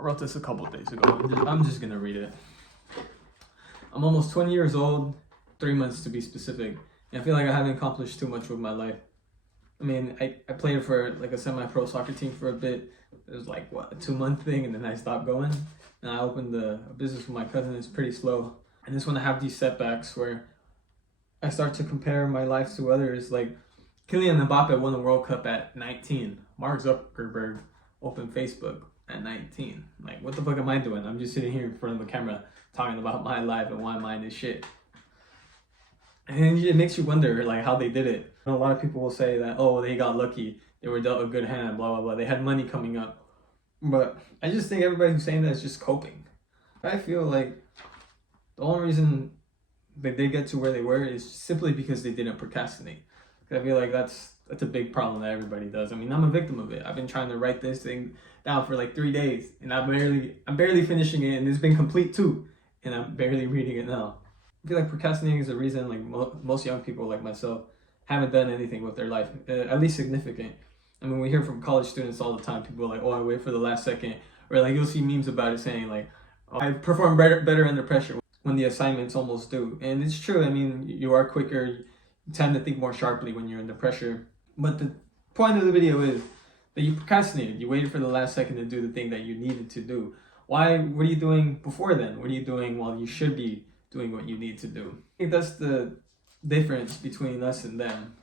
I wrote this a couple of days ago. I'm just gonna read it. I'm almost 20 years old, 3 months to be specific, and I feel like I haven't accomplished too much with my life. I mean, I played for like a semi-pro soccer team for a bit. It was like, what, a 2-month thing, and then I stopped going. And I opened a business with my cousin. It's pretty slow. And this when I have these setbacks where I start to compare my life to others. Like, Kylian Mbappe won the World Cup at 19. Mark Zuckerberg opened Facebook at 19. Like, what the fuck am I doing? I'm just sitting here in front of the camera talking about my life and why mine is shit. And it makes you wonder, like, how they did it. A lot of people will say that, oh, they got lucky. They were dealt a good hand, blah, blah, blah. They had money coming up. But I just think everybody who's saying that is just coping. I feel like the only reason that they get to where they were is simply because they didn't procrastinate. I feel like that's a big problem that everybody does. I mean, I'm a victim of it. I've been trying to write this thing down for like 3 days, and I'm barely finishing it, and it's been complete too, and I'm barely reading it now. I feel like procrastinating is the reason like most young people like myself haven't done anything with their life, at least significant. I mean, we hear from college students all the time. People are like, oh, I wait for the last second. Or like you'll see memes about it saying like, oh, I perform better under pressure when the assignment's almost due. And it's true. I mean, you are quicker. You tend to think more sharply when you're under pressure. But the point of the video is that you procrastinated. You waited for the last second to do the thing that you needed to do. Why? What are you doing before then? What are you doing while you should be doing what you need to do? I think that's the difference between us and them.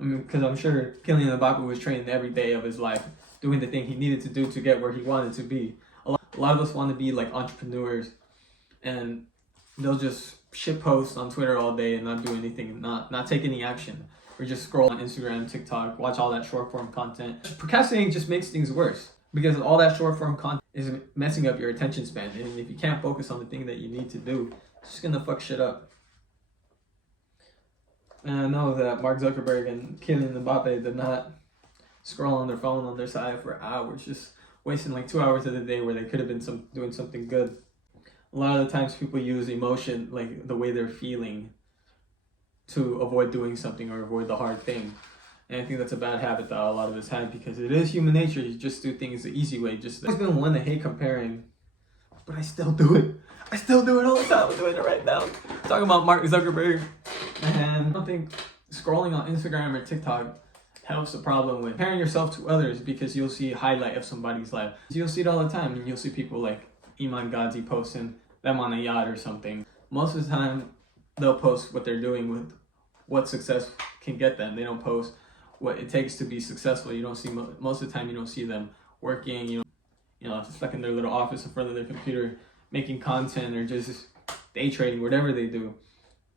I mean, because I'm sure Kylian Mbappe was training every day of his life, doing the thing he needed to do to get where he wanted to be. A lot of us want to be like entrepreneurs, and they'll just shit post on Twitter all day and not do anything, not take any action, or just scroll on Instagram, TikTok, watch all that short form content. Procrastinating just makes things worse because all that short form content is messing up your attention span, and if you can't focus on the thing that you need to do, it's just gonna fuck shit up. And I know that Mark Zuckerberg and Kylian Mbappe did not scroll on their phone on their side for hours, just wasting like 2 hours of the day where they could have been doing something good. A lot of the times people use emotion, like the way they're feeling, to avoid doing something or avoid the hard thing. And I think that's a bad habit that a lot of us have because it is human nature to just do things the easy way. I've always been one to hate comparing, but I still do it. I still do it all the time. I'm doing it right now. Talking about Mark Zuckerberg. And I don't think scrolling on Instagram or TikTok helps the problem with comparing yourself to others because you'll see a highlight of somebody's life. You'll see it all the time, and you'll see people like Iman Gadzhi posting them on a yacht or something. Most of the time, they'll post what they're doing with what success can get them. They don't post what it takes to be successful. You don't see, most of the time, you don't see them working, you know, stuck in their little office in front of their computer, making content or just day trading, whatever they do.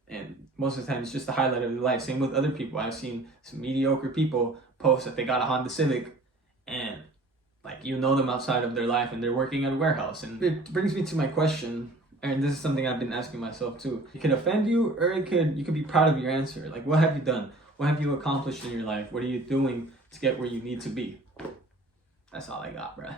And most of the time, it's just the highlight of their life. Same with other people. I've seen some mediocre people post that they got a Honda Civic and like, you know them outside of their life and they're working at a warehouse. And it brings me to my question, and this is something I've been asking myself too. It could offend you, or you could be proud of your answer. Like, what have you done? What have you accomplished in your life? What are you doing to get where you need to be? That's all I got, bruh.